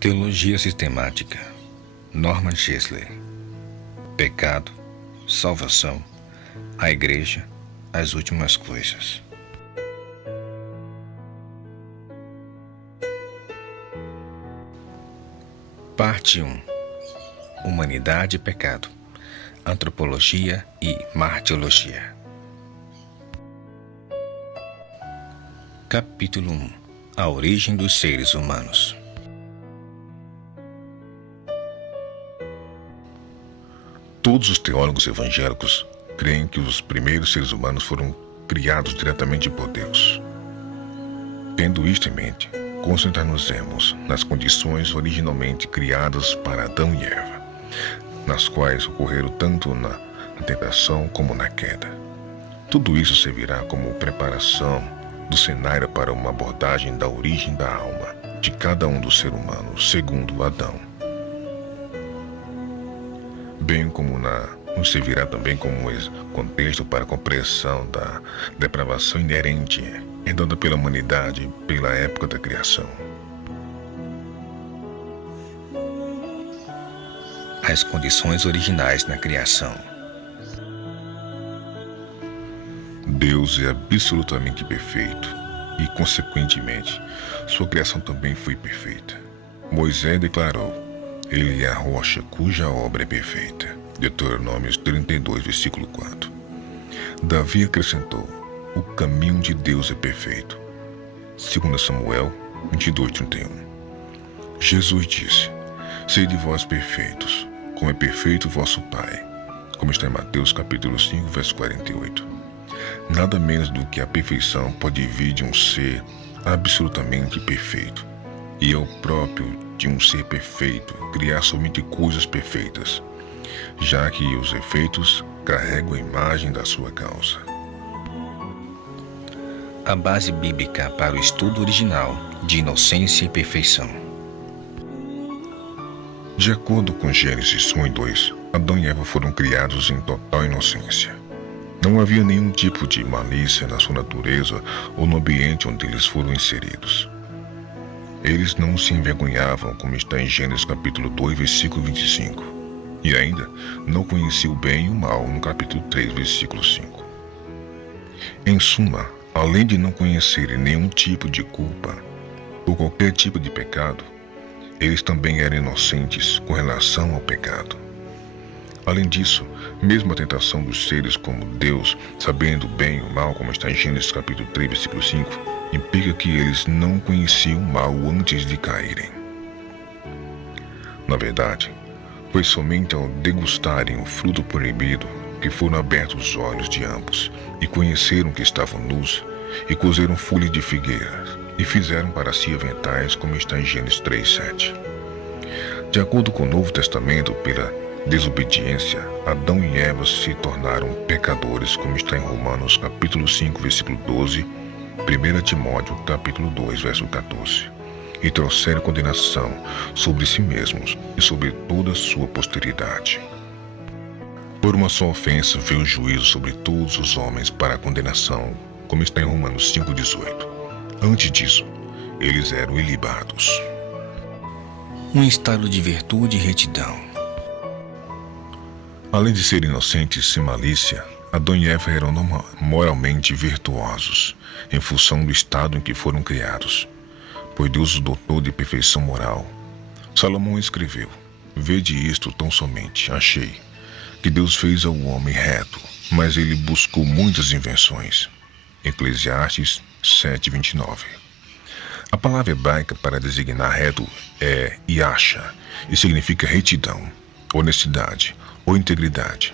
Teologia sistemática. Norman Geisler. Pecado, salvação, a igreja, as últimas coisas. Parte 1. Humanidade e pecado. Antropologia e martiologia. Capítulo 1. A origem dos seres humanos. Todos os teólogos evangélicos creem que os primeiros seres humanos foram criados diretamente por Deus. Tendo isto em mente, concentrar-nos-emos nas condições originalmente criadas para Adão e Eva, nas quais ocorreram tanto na tentação como na queda. Tudo isso servirá como preparação do cenário para uma abordagem da origem da alma de cada um dos seres humanos, segundo Adão. Bem como nos servirá também como contexto para a compreensão da depravação inerente herdada pela humanidade pela época da criação. As condições originais na criação. Deus é absolutamente perfeito e, consequentemente, sua criação também foi perfeita. Moisés declarou: Ele é a rocha cuja obra é perfeita. Deuteronômio 32, versículo 4. Davi acrescentou: O caminho de Deus é perfeito. 2 Samuel 22, 31. Jesus disse: Sede vós perfeitos, como é perfeito o vosso Pai. Como está em Mateus capítulo 5, verso 48. Nada menos do que a perfeição pode vir de um ser absolutamente perfeito. E é o próprio de um ser perfeito criar somente coisas perfeitas, já que os efeitos carregam a imagem da sua causa. A base bíblica para o estudo original de inocência e perfeição. De acordo com Gênesis 1 e 2, Adão e Eva foram criados em total inocência. Não havia nenhum tipo de malícia na sua natureza ou no ambiente onde eles foram inseridos. Eles não se envergonhavam, como está em Gênesis capítulo 2, versículo 25. E ainda não conheciam o bem e o mal, no capítulo 3, versículo 5. Em suma, além de não conhecerem nenhum tipo de culpa ou qualquer tipo de pecado, eles também eram inocentes com relação ao pecado. Além disso, mesmo a tentação dos seres como Deus, sabendo o bem e o mal, como está em Gênesis capítulo 3, versículo 5, implica que eles não conheciam o mal antes de caírem. Na verdade, foi somente ao degustarem o fruto proibido que foram abertos os olhos de ambos e conheceram que estavam nus e cozeram folhas de figueira e fizeram para si aventais, como está em Gênesis 3, 7. De acordo com o Novo Testamento, pela desobediência, Adão e Eva se tornaram pecadores, como está em Romanos capítulo 5, versículo 12, 1 Timóteo capítulo 2, verso 14, e trouxeram condenação sobre si mesmos e sobre toda a sua posteridade. Por uma só ofensa veio o juízo sobre todos os homens para a condenação, como está em Romanos 5, 18. Antes disso, eles eram ilibados. Um estado de virtude e retidão. Além de serem inocentes sem malícia, Adão e Eva eram moralmente virtuosos, em função do estado em que foram criados, pois Deus os dotou de perfeição moral. Salomão escreveu: Vede isto tão somente, achei, que Deus fez ao homem reto, mas ele buscou muitas invenções. Eclesiastes 7, 29. A palavra hebraica para designar reto é yasha, e significa retidão, honestidade ou integridade.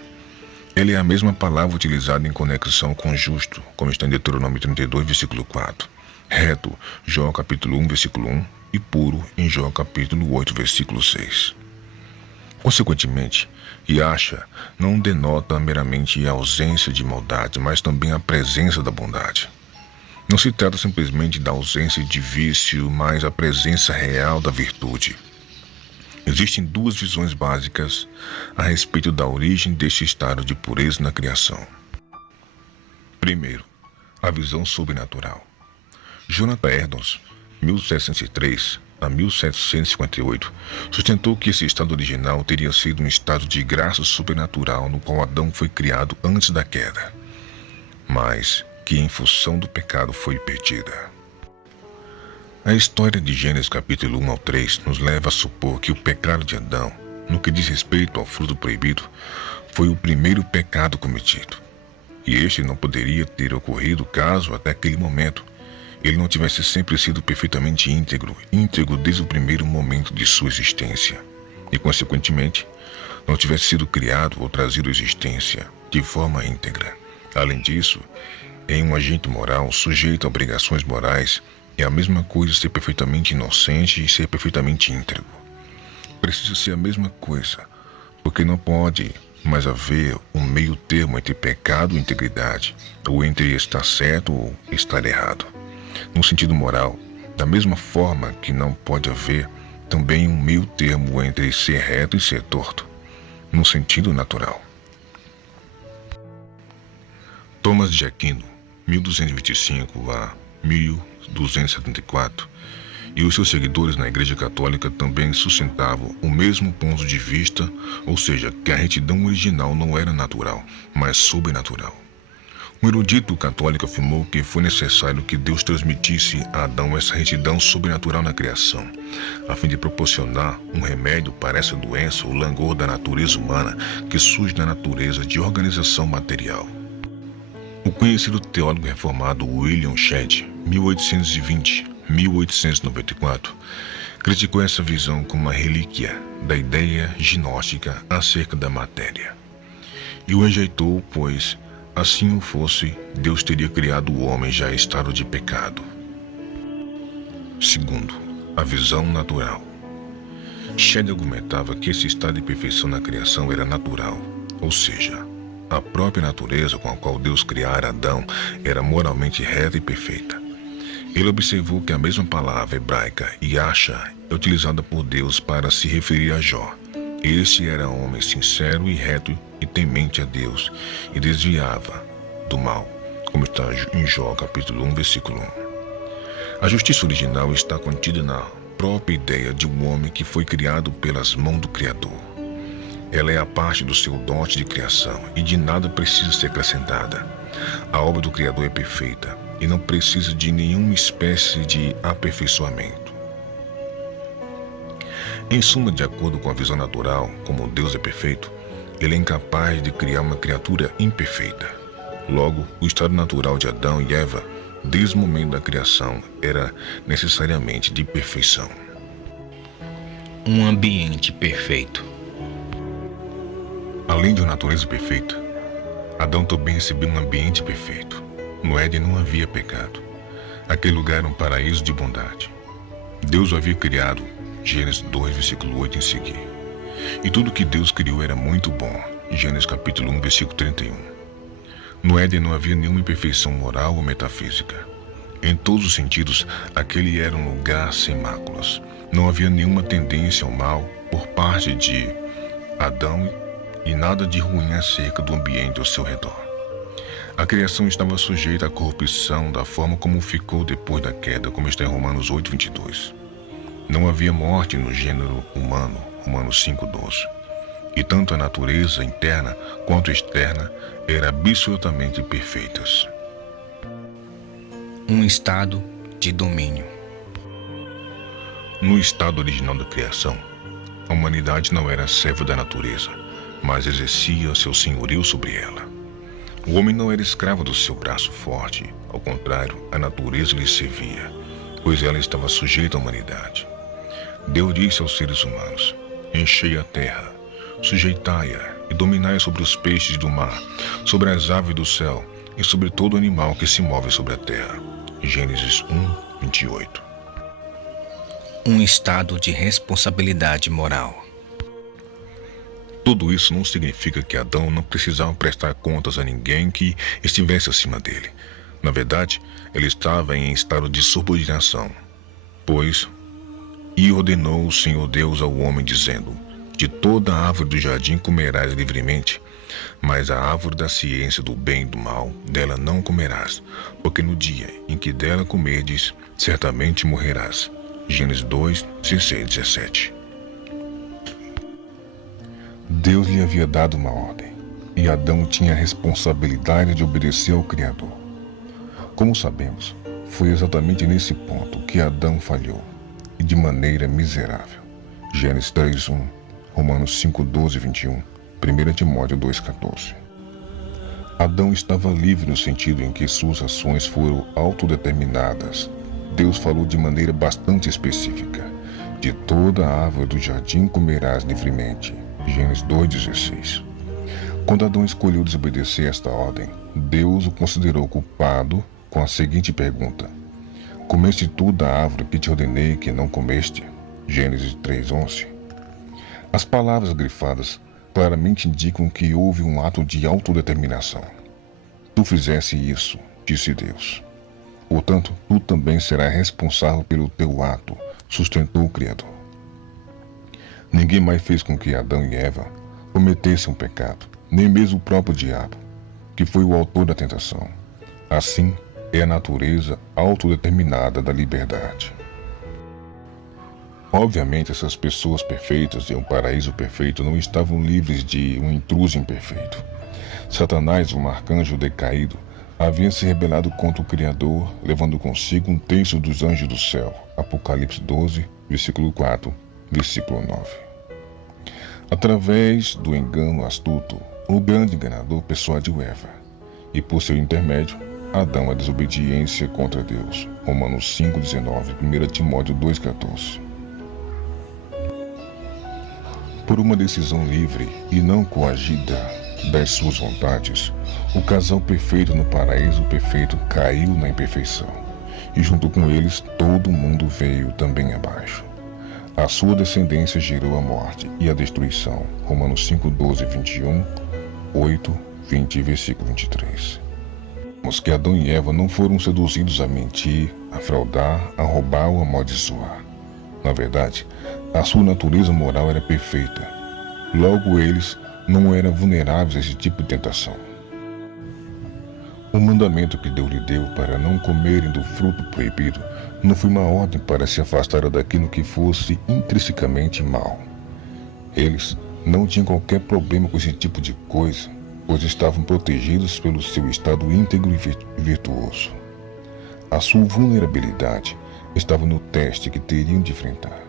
Ela é a mesma palavra utilizada em conexão com justo, como está em Deuteronômio 32, versículo 4. Reto, Jó capítulo 1, versículo 1, e puro, em Jó capítulo 8, versículo 6. Consequentemente, yasha não denota meramente a ausência de maldade, mas também a presença da bondade. Não se trata simplesmente da ausência de vício, mas a presença real da virtude. Existem duas visões básicas a respeito da origem deste estado de pureza na criação. Primeiro, a visão sobrenatural. Jonathan Edwards, 1703, a 1758, sustentou que esse estado original teria sido um estado de graça sobrenatural no qual Adão foi criado antes da queda, mas que em função do pecado foi perdida. A história de Gênesis capítulo 1 ao 3 nos leva a supor que o pecado de Adão, no que diz respeito ao fruto proibido, foi o primeiro pecado cometido. E este não poderia ter ocorrido caso, até aquele momento, ele não tivesse sempre sido perfeitamente íntegro desde o primeiro momento de sua existência, e, consequentemente, não tivesse sido criado ou trazido à existência de forma íntegra. Além disso, em um agente moral sujeito a obrigações morais, é a mesma coisa ser perfeitamente inocente e ser perfeitamente íntegro. Precisa ser a mesma coisa, porque não pode mais haver um meio termo entre pecado e integridade, ou entre estar certo ou estar errado. No sentido moral, da mesma forma que não pode haver também um meio termo entre ser reto e ser torto, no sentido natural. Tomás de Aquino, 1225 a 1274, e os seus seguidores na Igreja Católica também sustentavam o mesmo ponto de vista, ou seja, que a retidão original não era natural, mas sobrenatural. Um erudito católico afirmou que foi necessário que Deus transmitisse a Adão essa retidão sobrenatural na criação, a fim de proporcionar um remédio para essa doença, o langor da natureza humana que surge da natureza de organização material. O conhecido teólogo reformado William Shedd, 1820-1894, criticou essa visão como uma relíquia da ideia gnóstica acerca da matéria, e o rejeitou, pois, assim o fosse, Deus teria criado o homem já em estado de pecado. Segundo, a visão natural. Shedd argumentava que esse estado de perfeição na criação era natural, ou seja, a própria natureza com a qual Deus criara Adão era moralmente reta e perfeita. Ele observou que a mesma palavra hebraica, Yasha, é utilizada por Deus para se referir a Jó. Este era homem sincero e reto e temente a Deus, e desviava do mal, como está em Jó capítulo 1, versículo 1. A justiça original está contida na própria ideia de um homem que foi criado pelas mãos do Criador. Ela é a parte do seu dote de criação e de nada precisa ser acrescentada. A obra do Criador é perfeita e não precisa de nenhuma espécie de aperfeiçoamento. Em suma, de acordo com a visão natural, como Deus é perfeito, ele é incapaz de criar uma criatura imperfeita. Logo, o estado natural de Adão e Eva, desde o momento da criação, era necessariamente de perfeição. Um ambiente perfeito. Além de uma natureza perfeita, Adão também recebeu um ambiente perfeito. No Éden não havia pecado. Aquele lugar era um paraíso de bondade. Deus o havia criado, Gênesis 2, versículo 8 em seguir. E tudo que Deus criou era muito bom, Gênesis capítulo 1, versículo 31. No Éden não havia nenhuma imperfeição moral ou metafísica. Em todos os sentidos, aquele era um lugar sem máculas. Não havia nenhuma tendência ao mal por parte de Adão e nada de ruim acerca do ambiente ao seu redor. A criação estava sujeita à corrupção da forma como ficou depois da queda, como está em Romanos 8, 22. Não havia morte no gênero humano, Romanos 5, 12. E tanto a natureza interna quanto externa eram absolutamente perfeitas. Um estado de domínio. No estado original da criação, a humanidade não era serva da natureza, mas exercia seu senhorio sobre ela. O homem não era escravo do seu braço forte, ao contrário, a natureza lhe servia, pois ela estava sujeita à humanidade. Deus disse aos seres humanos: enchei a terra, sujeitai-a e dominai sobre os peixes do mar, sobre as aves do céu e sobre todo animal que se move sobre a terra. Gênesis 1, 28. Um estado de responsabilidade moral. Tudo isso não significa que Adão não precisava prestar contas a ninguém que estivesse acima dele. Na verdade, ele estava em estado de subordinação, pois e ordenou o Senhor Deus ao homem, dizendo: de toda a árvore do jardim comerás livremente, mas a árvore da ciência do bem e do mal, dela não comerás, porque no dia em que dela comerdes, certamente morrerás. Gênesis 2, 16 e 17. Deus lhe havia dado uma ordem, e Adão tinha a responsabilidade de obedecer ao Criador. Como sabemos, foi exatamente nesse ponto que Adão falhou, e de maneira miserável. Gênesis 3, 1, Romanos 5, 12 e 21, 1 Timóteo 2, 14. Adão estava livre no sentido em que suas ações foram autodeterminadas. Deus falou de maneira bastante específica: de toda a árvore do jardim comerás livremente. Gênesis 2,16. Quando Adão escolheu desobedecer esta ordem, Deus o considerou culpado com a seguinte pergunta: comeste tu da árvore que te ordenei que não comeste? Gênesis 3,11. As palavras grifadas claramente indicam que houve um ato de autodeterminação. Tu fizesse isso, disse Deus. Portanto, tu também serás responsável pelo teu ato, sustentou o Criador. Ninguém mais fez com que Adão e Eva cometessem um pecado, nem mesmo o próprio diabo, que foi o autor da tentação. Assim é a natureza autodeterminada da liberdade. Obviamente, essas pessoas perfeitas em um paraíso perfeito não estavam livres de um intruso imperfeito. Satanás, um arcanjo decaído, havia se rebelado contra o Criador, levando consigo um terço dos anjos do céu. Apocalipse 12, versículo 4, versículo 9. Através do engano astuto, o grande enganador persuadiu Eva, e por seu intermédio, Adão a desobediência contra Deus. Romanos 5, 19, 1 Timóteo 2, 14. Por uma decisão livre e não coagida das suas vontades, o casal perfeito no paraíso perfeito caiu na imperfeição, e junto com eles todo mundo veio também abaixo. A sua descendência gerou a morte e a destruição. Romanos 5, 12, 21, 8, 20 e versículo 23. Vemos que Adão e Eva não foram seduzidos a mentir, a fraudar, a roubar ou a amaldiçoar. Na verdade, a sua natureza moral era perfeita. Logo, eles não eram vulneráveis a esse tipo de tentação. O mandamento que Deus lhe deu para não comerem do fruto proibido não foi uma ordem para se afastar daquilo que fosse intrinsecamente mal. Eles não tinham qualquer problema com esse tipo de coisa, pois estavam protegidos pelo seu estado íntegro e virtuoso. A sua vulnerabilidade estava no teste que teriam de enfrentar.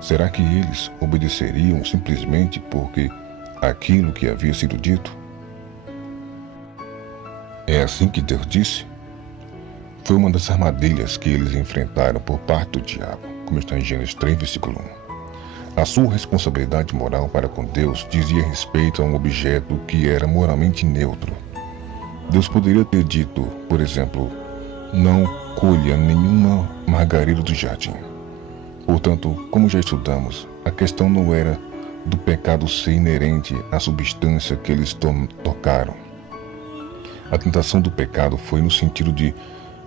Será que eles obedeceriam simplesmente porque aquilo que havia sido dito? É assim que Deus disse? Foi uma das armadilhas que eles enfrentaram por parte do diabo, como está em Gênesis 3, versículo 1. A sua responsabilidade moral para com Deus dizia respeito a um objeto que era moralmente neutro. Deus poderia ter dito, por exemplo, não colha nenhuma margarida do jardim. Portanto, como já estudamos, a questão não era do pecado ser inerente à substância que eles tocaram. A tentação do pecado foi no sentido de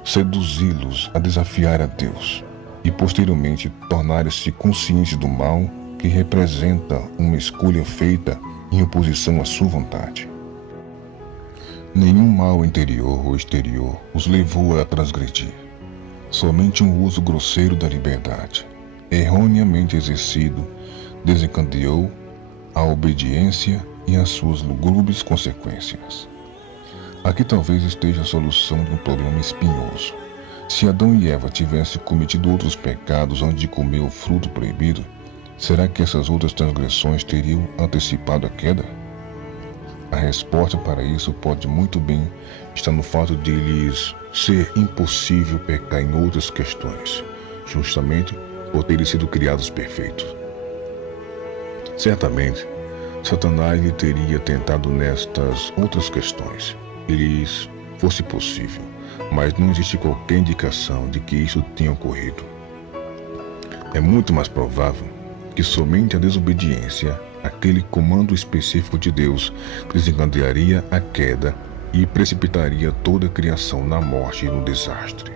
seduzi-los a desafiar a Deus e posteriormente tornarem-se conscientes do mal que representa uma escolha feita em oposição à sua vontade. Nenhum mal interior ou exterior os levou a transgredir. Somente um uso grosseiro da liberdade, erroneamente exercido, desencadeou a obediência e as suas lugubres consequências. Aqui talvez esteja a solução de um problema espinhoso. Se Adão e Eva tivessem cometido outros pecados antes de comer o fruto proibido, será que essas outras transgressões teriam antecipado a queda? A resposta para isso pode muito bem estar no fato de lhes ser impossível pecar em outras questões, justamente por terem sido criados perfeitos. Certamente, Satanás lhe teria tentado nestas outras questões, e lhes fosse possível, mas não existe qualquer indicação de que isso tenha ocorrido. É muito mais provável que somente a desobediência àquele comando específico de Deus desencadearia a queda e precipitaria toda a criação na morte e no desastre.